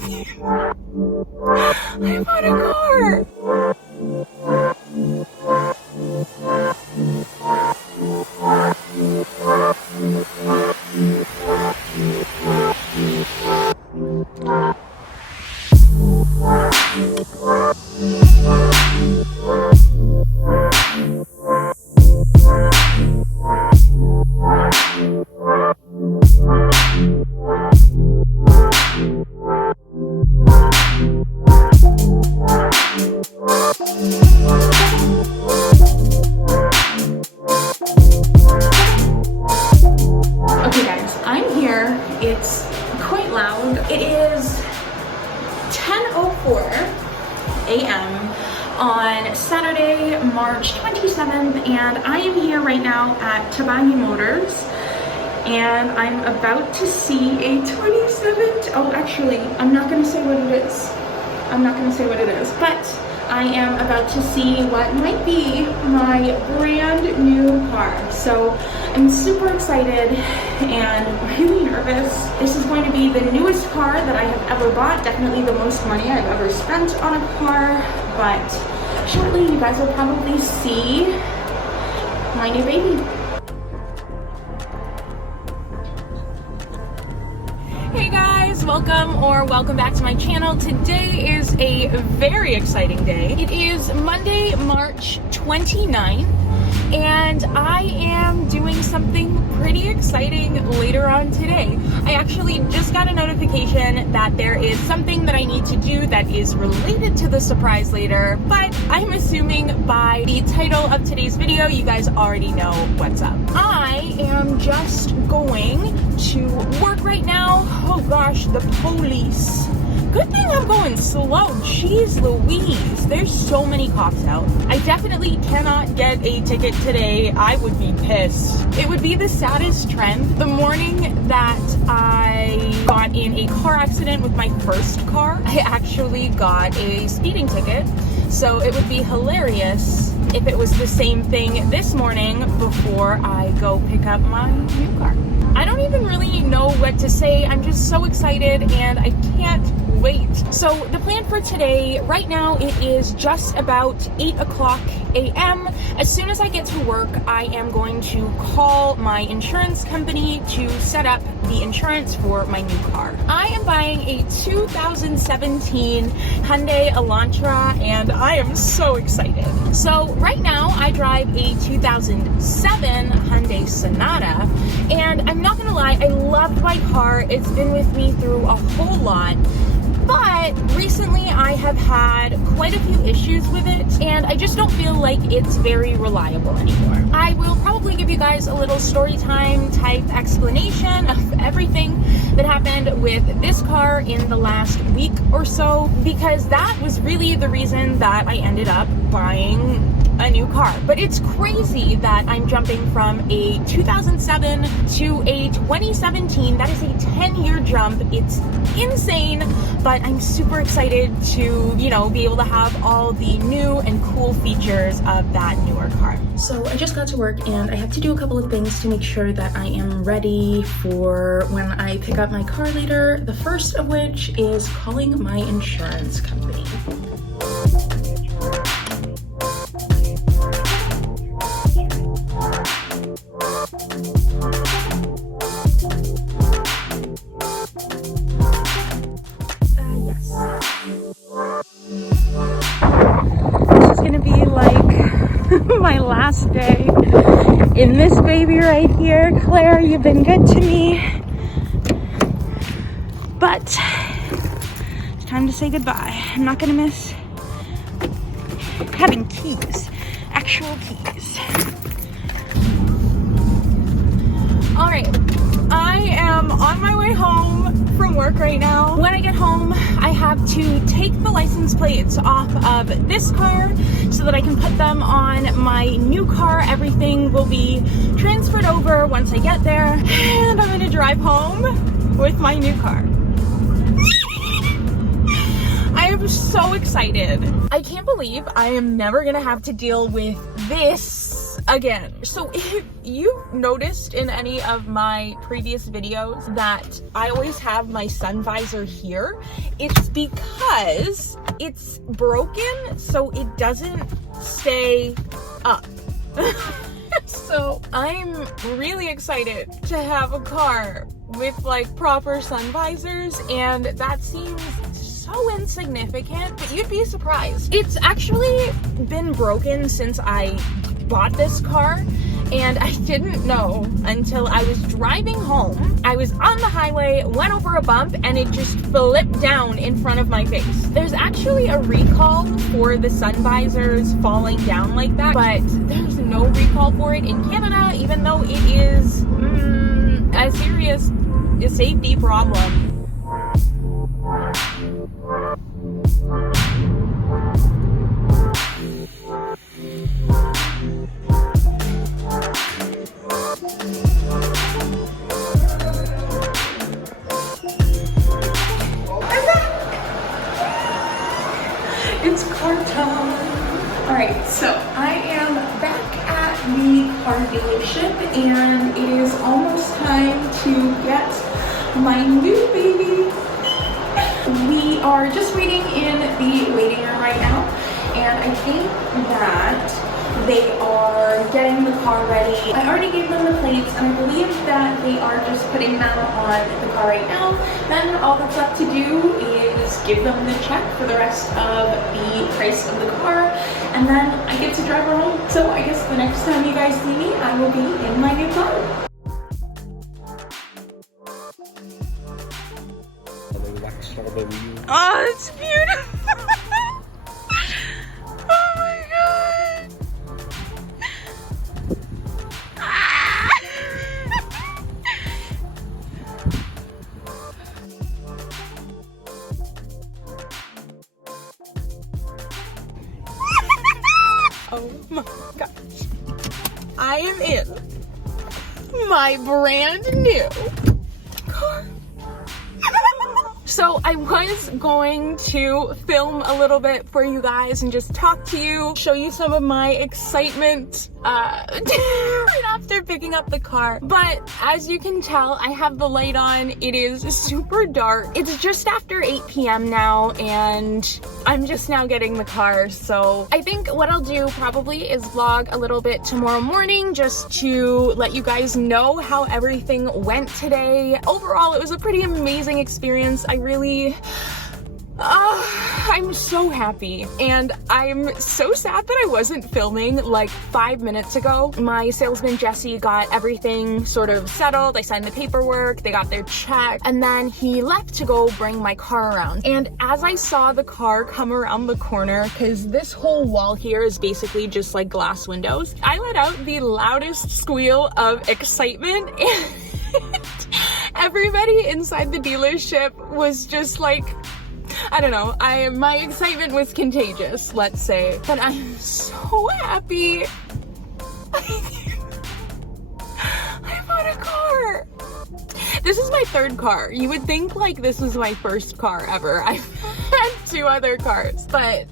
I bought a car! Okay guys, I'm here. It's quite loud. It is 10:04 a.m. on Saturday, March 27th, and I am here right now at Tabani Motors, and I'm about to see a 27. Oh, actually, I'm not gonna say what it is. I'm not gonna say what it is, but I am about to see what might be my brand new car. So I'm super excited and really nervous. This is going to be the newest car that I have ever bought, definitely the most money I've ever spent on a car, but shortly you guys will probably see my new baby. Hey guys, welcome back to my channel. Today is a very exciting day. It is Monday, March 29th, and I am doing something pretty exciting later on today. I actually just got a notification that there is something that I need to do that is related to the surprise later, but I'm assuming by the title of today's video, you guys already know what's up. I am just going to work right now. Oh gosh, the police. Good thing I'm going slow. Jeez Louise, there's so many cops out. I definitely cannot get a ticket today. I would be pissed. It would be the saddest trend. The morning that I got in a car accident with my first car, I actually got a speeding ticket. So it would be hilarious if it was the same thing this morning before I go pick up my new car. I don't even really know what to say. I'm just so excited and I can't wait. So the plan for today, right now it is just about 8 o'clock a.m. As soon as I get to work, I am going to call my insurance company to set up the insurance for my new car. I am buying a 2017 Hyundai Elantra and I am so excited. So right now I drive a 2007 Hyundai Sonata, and I'm not gonna lie, I love my car. It's been with me through a whole lot. But recently I have had quite a few issues with it, and I just don't feel like it's very reliable anymore. I will probably give you guys a little story time type explanation of everything that happened with this car in the last week or so, because that was really the reason that I ended up buying a new car. But it's crazy that I'm jumping from a 2007 to a 2017. That is a 10-year jump. It's insane, but I'm super excited to, you know, be able to have all the new and cool features of that newer car. So I just got to work and I have to do a couple of things to make sure that I am ready for when I pick up my car later. The first of which is calling my insurance company. My last day in this baby right here. Claire, you've been good to me, but it's time to say goodbye. I'm not gonna miss having keys, actual keys. All right, I am on my way home from work right now. When I get home, I have to take the license plates off of this car so that I can put them on my new car. Everything will be transferred over once I get there, and I'm gonna drive home with my new car. I am so excited. I can't believe I am never gonna have to deal with this again. So if you noticed in any of my previous videos that I always have my sun visor here, it's because it's broken, so it doesn't stay up. So I'm really excited to have a car with like proper sun visors, and that seems so insignificant, but you'd be surprised. It's actually been broken since I bought this car, and I didn't know until I was driving home. I was on the highway, went over a bump, and it just flipped down in front of my face. There's actually a recall for the sun visors falling down like that, but there's no recall for it in Canada, even though it is a serious safety problem. It's car time. Alright, so I am back at the car dealership, and it is almost time to get my new baby. We are just waiting in the waiting room right now, and I think that they are getting the car ready. I already gave them the plates, and I believe that they are just putting them on the car right now. Then all that's left to do is give them the check for the rest of the price of the car, and then I get to drive her home. So I guess the next time you guys see me, I will be in my new car. Oh, it's beautiful. Oh my god. Oh my gosh. I am in my brand new car. So I was going to film a little bit for you guys and just talk to you, show you some of my excitement right after picking up the car. But as you can tell, I have the light on. It is super dark. It's just after 8 p.m. now, and I'm just now getting the car. So I think what I'll do probably is vlog a little bit tomorrow morning just to let you guys know how everything went today. Overall, it was a pretty amazing experience. I'm so happy, and I'm so sad that I wasn't filming like 5 minutes ago. My salesman Jesse got everything sort of settled. I signed the paperwork, they got their check, and then he left to go bring my car around. And as I saw the car come around the corner, because this whole wall here is basically just like glass windows, I let out the loudest squeal of excitement, and everybody inside the dealership was just like, I don't know, my excitement was contagious, let's say. But I'm so happy. I bought a car. This is my third car. You would think like this is my first car ever. I've had 2 other cars, but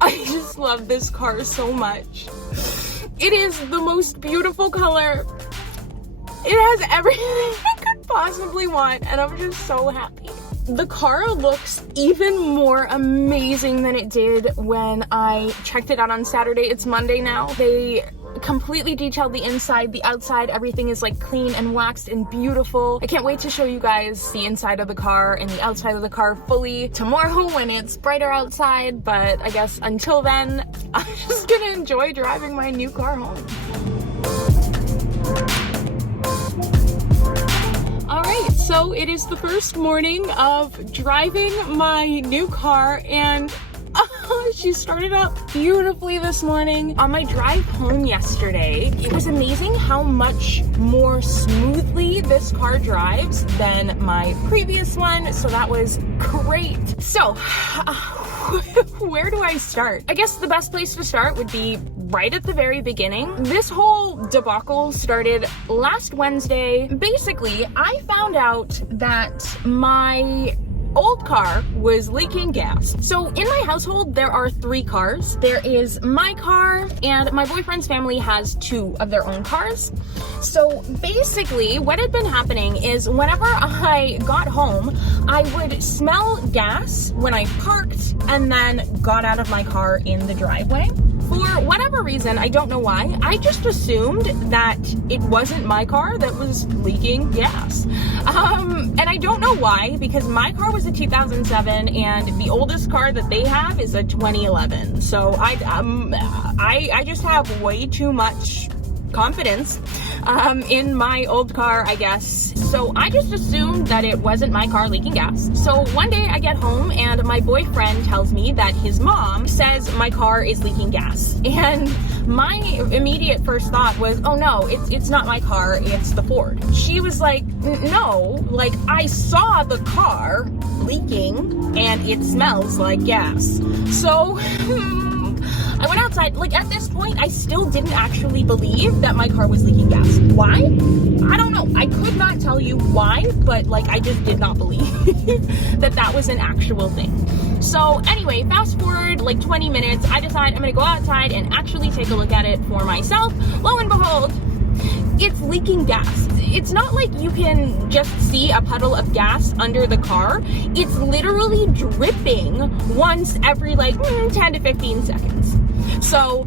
I just love this car so much. It is the most beautiful color. It has everything I could possibly want, and I'm just so happy. The car looks even more amazing than it did when I checked it out on Saturday. It's Monday now. They completely detailed the inside, the outside, everything is like clean and waxed and beautiful. I can't wait to show you guys the inside of the car and the outside of the car fully tomorrow when it's brighter outside, but I guess until then, I'm just gonna enjoy driving my new car home. Alright, so it is the first morning of driving my new car, and she started up beautifully this morning. On my drive home yesterday, it was amazing how much more smoothly this car drives than my previous one, so that was great. So, where do I start? I guess the best place to start would be right at the very beginning. This whole debacle started last Wednesday. Basically, I found out that my old car was leaking gas. So in my household, there are 3 cars. There is my car, and my boyfriend's family has 2 of their own cars. So basically, what had been happening is whenever I got home, I would smell gas when I parked and then got out of my car in the driveway. For whatever reason, I don't know why, I just assumed that it wasn't my car that was leaking gas. And I don't know why, because my car was a 2007 and the oldest car that they have is a 2011. So I just have way too much confidence in my old car, I guess. So I just assumed that it wasn't my car leaking gas. So one day I get home and my boyfriend tells me that his mom says my car is leaking gas. And my immediate first thought was, oh no, it's not my car, it's the Ford. She was like, no, like I saw the car leaking and it smells like gas. So I went outside. Like at this point, I still didn't actually believe that my car was leaking gas. Why? I don't know. I could not tell you why, but like I just did not believe that was an actual thing. So anyway, fast forward like 20 minutes, I decide I'm gonna go outside and actually take a look at it for myself. Lo and behold, it's leaking gas. It's not like you can just see a puddle of gas under the car. It's literally dripping once every like 10 to 15 seconds. So,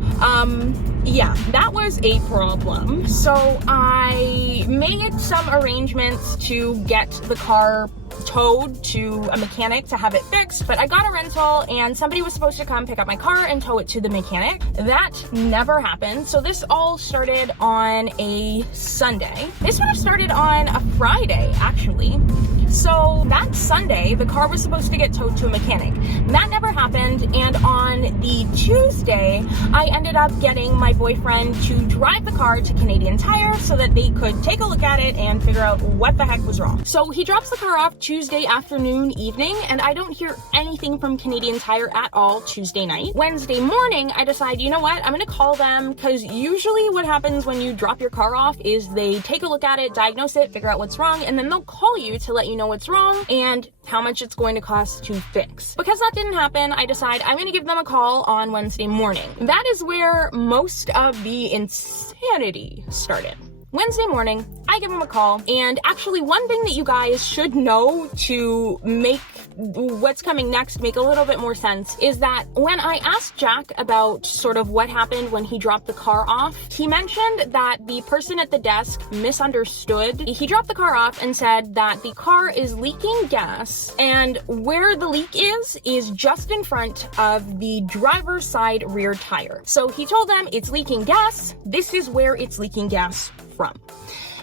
yeah, that was a problem. So I made some arrangements to get the car towed to a mechanic to have it fixed, but I got a rental and somebody was supposed to come pick up my car and tow it to the mechanic. That never happened. So this all started on a Sunday. This would have started on a Friday, actually. So that Sunday, the car was supposed to get towed to a mechanic. That never happened, and on the Tuesday, I ended up getting my boyfriend to drive the car to Canadian Tire so that they could take a look at it and figure out what the heck was wrong. So he drops the car off Tuesday afternoon, evening, and I don't hear anything from Canadian Tire at all Tuesday night. Wednesday morning, I decide, you know what, I'm gonna call them, because usually what happens when you drop your car off is they take a look at it, diagnose it, figure out what's wrong, and then they'll call you to let you know what's wrong and how much it's going to cost to fix. Because that didn't happen, I decide I'm gonna give them a call on Wednesday morning. That is where most of the insanity started. Wednesday morning, I give him a call, and actually one thing that you guys should know to make what's coming next make a little bit more sense is that when I asked Jack about sort of what happened when he dropped the car off, he mentioned that the person at the desk misunderstood. He dropped the car off and said that the car is leaking gas, and where the leak is just in front of the driver's side rear tire. So he told them it's leaking gas. This is where it's leaking gas from.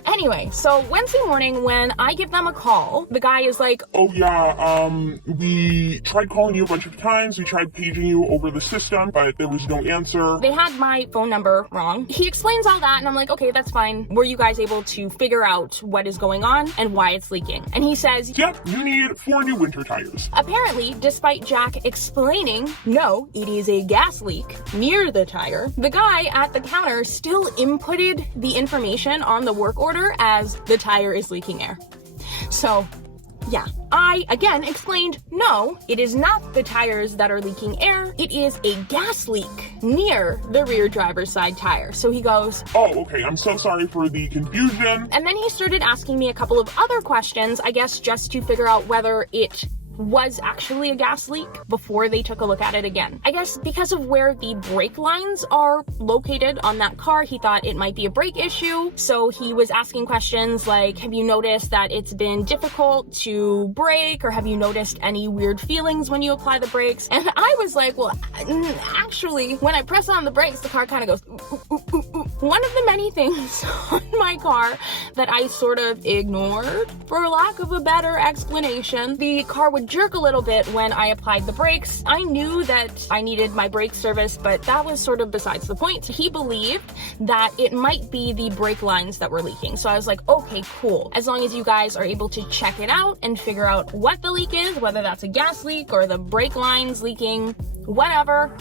Anyway, so Wednesday morning when I give them a call, the guy is like, oh yeah, we tried calling you a bunch of times, we tried paging you over the system, but there was no answer. They had my phone number wrong. He explains all that and I'm like, okay, that's fine. Were you guys able to figure out what is going on and why it's leaking? And he says, yep, you need 4 new winter tires. Apparently, despite Jack explaining, no, it is a gas leak near the tire, the guy at the counter still inputted the information on the work order as the tire is leaking air. So yeah, I again explained, no, it is not the tires that are leaking air. It is a gas leak near the rear driver's side tire. So he goes, oh, okay, I'm so sorry for the confusion. And then he started asking me a couple of other questions, I guess just to figure out whether it was actually a gas leak before they took a look at it again. I guess because of where the brake lines are located on that car, he thought it might be a brake issue. So he was asking questions like, have you noticed that it's been difficult to brake, or have you noticed any weird feelings when you apply the brakes? And I was like, well, actually, when I press on the brakes, the car kind of goes, ooh, ooh, ooh, ooh. One of the many things on my car that I sort of ignored, for lack of a better explanation, the car would jerk a little bit when I applied the brakes. I knew that I needed my brake service, but that was sort of besides the point. He believed that it might be the brake lines that were leaking. So I was like, okay, cool. As long as you guys are able to check it out and figure out what the leak is, whether that's a gas leak or the brake lines leaking, whatever,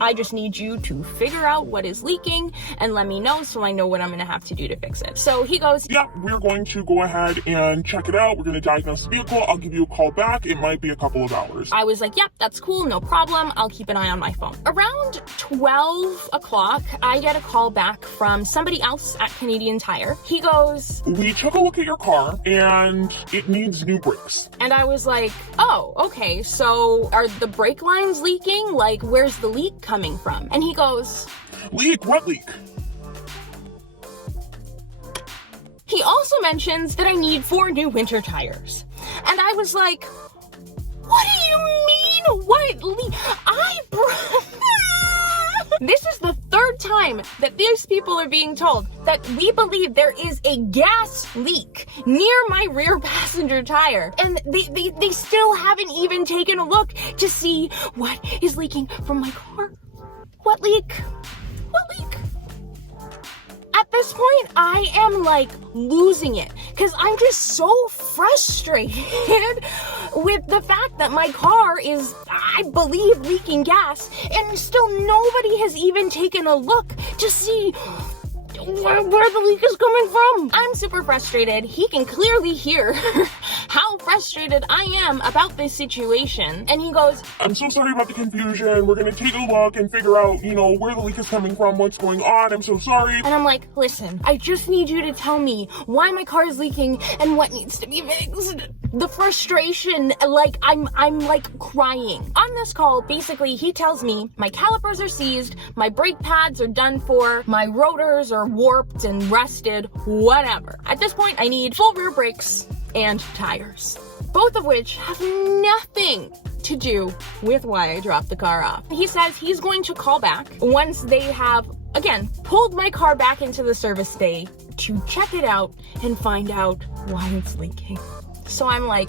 I just need you to figure out what is leaking and let me know so I know what I'm gonna have to do to fix it. So he goes, yeah, we're going to go ahead and check it out. We're going to diagnose the vehicle. I'll give you a call back. It might be a couple of hours. I was like, yep, that's cool, no problem. I'll keep an eye on my phone. Around 12 o'clock, I get a call back from somebody else at Canadian Tire. He goes, we took a look at your car and it needs new brakes. and I was like, oh, okay, so are the brake lines leaking? Like, where's the leak coming from? And he goes, Leak? What leak? he also mentions that I need 4 new winter tires. And I was like, what do you mean? What leak? This is the 3rd time that these people are being told that we believe there is a gas leak near my rear passenger tire. And they still haven't even taken a look to see what is leaking from my car. What leak? What leak? At this point, I am like losing it because I'm just so frustrated with the fact that my car is, I believe, leaking gas, and still nobody has even taken a look to see where the leak is coming from. I'm super frustrated. He can clearly hear how frustrated I am about this situation. And he goes, I'm so sorry about the confusion. We're going to take a look and figure out, where the leak is coming from, what's going on. I'm so sorry. and I'm like, listen, I just need you to tell me why my car is leaking and what needs to be fixed. The frustration, like, I'm like crying. On this call, basically, he tells me my calipers are seized, my brake pads are done for, my rotors are warped and rusted, whatever. At this point, I need full rear brakes and tires, both of which have nothing to do with why I dropped the car off. He says he's going to call back once they have, again, pulled my car back into the service bay to check it out and find out why it's leaking. So I'm like,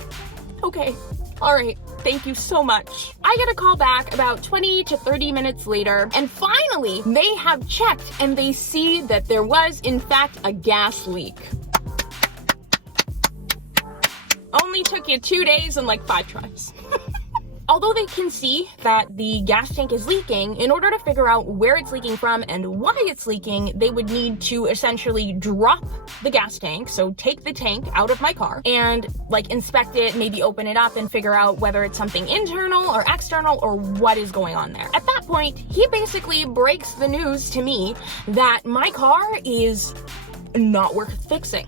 okay, all right, thank you so much. I get a call back about 20 to 30 minutes later, and finally they have checked and they see that there was in fact a gas leak. Only took you 2 days and like 5 tries. Although they can see that the gas tank is leaking, in order to figure out where it's leaking from and why it's leaking, they would need to essentially drop the gas tank, so take the tank out of my car and like inspect it, maybe open it up and figure out whether it's something internal or external or what is going on there. At that point, he basically breaks the news to me that my car is not worth fixing.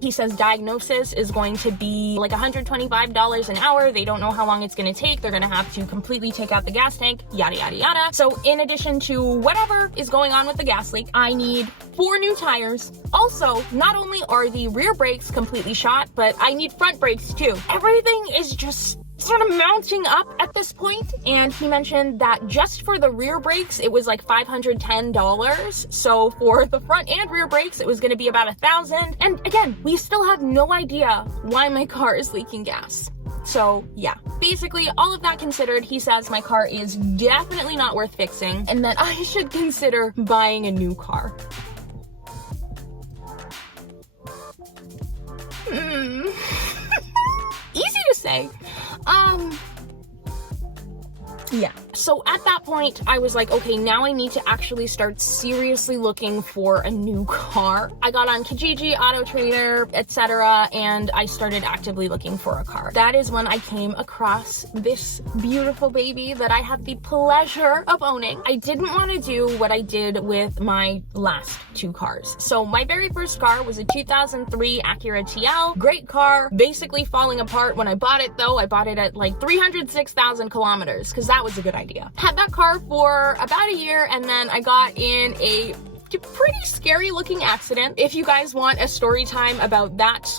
He says diagnosis is going to be like $125 an hour. They don't know how long it's going to take. They're going to have to completely take out the gas tank, yada, yada, yada. So in addition to whatever is going on with the gas leak, I need 4 new tires. Also, not only are the rear brakes completely shot, but I need front brakes too. Everything is just sort of mounting up at this point, and he mentioned that just for the rear brakes it was like $510, so for the front and rear brakes it was going to be about $1,000. And again, we still have no idea why my car is leaking gas. So yeah, basically all of that considered, he says my car is definitely not worth fixing and that I should consider buying a new car. Easy to say. Yeah. So at that point, I was like, okay, now I need to actually start seriously looking for a new car. I got on Kijiji, Auto Trader, etc., and I started actively looking for a car. That is when I came across this beautiful baby that I had the pleasure of owning. I didn't want to do what I did with my last 2 cars. So my very first car was a 2003 Acura TL. Great car, basically falling apart when I bought it though. I bought it at like 306,000 kilometers because that was a good idea. Had that car for about a year and then I got in a pretty scary looking accident. If you guys want a story time about that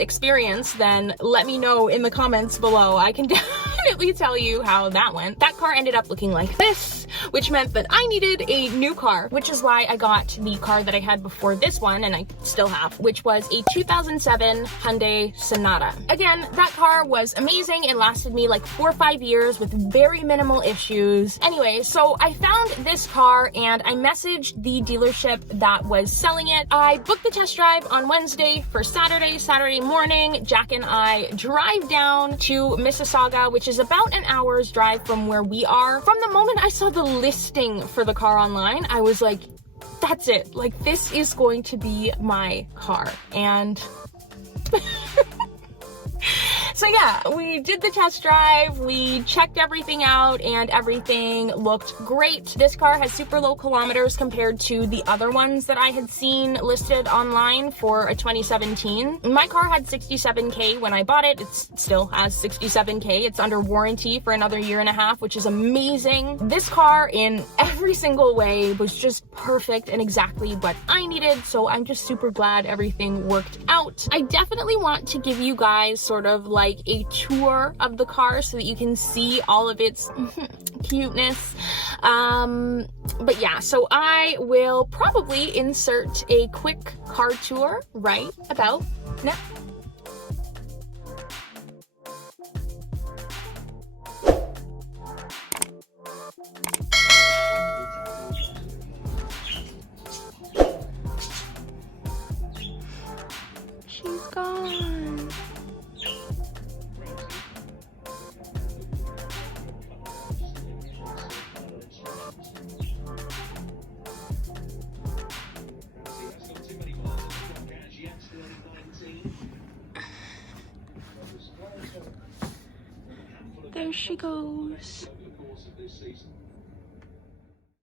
experience, then let me know in the comments below. I can definitely tell you how that went. That car ended up looking like this, which meant that I needed a new car, which is why I got the car that I had before this one, and I still have, which was a 2007 Hyundai Sonata. Again, that car was amazing. It lasted me like 4 or 5 years with very minimal issues. Anyway, so I found this car and I messaged the dealership that was selling it. I booked the test drive on Wednesday for Saturday morning. Jack and I drive down to Mississauga, which is about an hour's drive from where we are. From the moment I saw the listing for the car online, I was like, that's it. Like, this is going to be my car. And so yeah, we did the test drive, we checked everything out, and everything looked great. This car has super low kilometers compared to the other ones that I had seen listed online for a 2017. My car had 67K when I bought it. It still has 67K. It's under warranty for another 1.5 years, which is amazing. This car in every single way was just perfect and exactly what I needed, so I'm just super glad everything worked out. I definitely want to give you guys sort of like a tour of the car so that you can see all of its cuteness. But yeah, so I will probably insert a quick car tour right about now. She's gone. There she goes.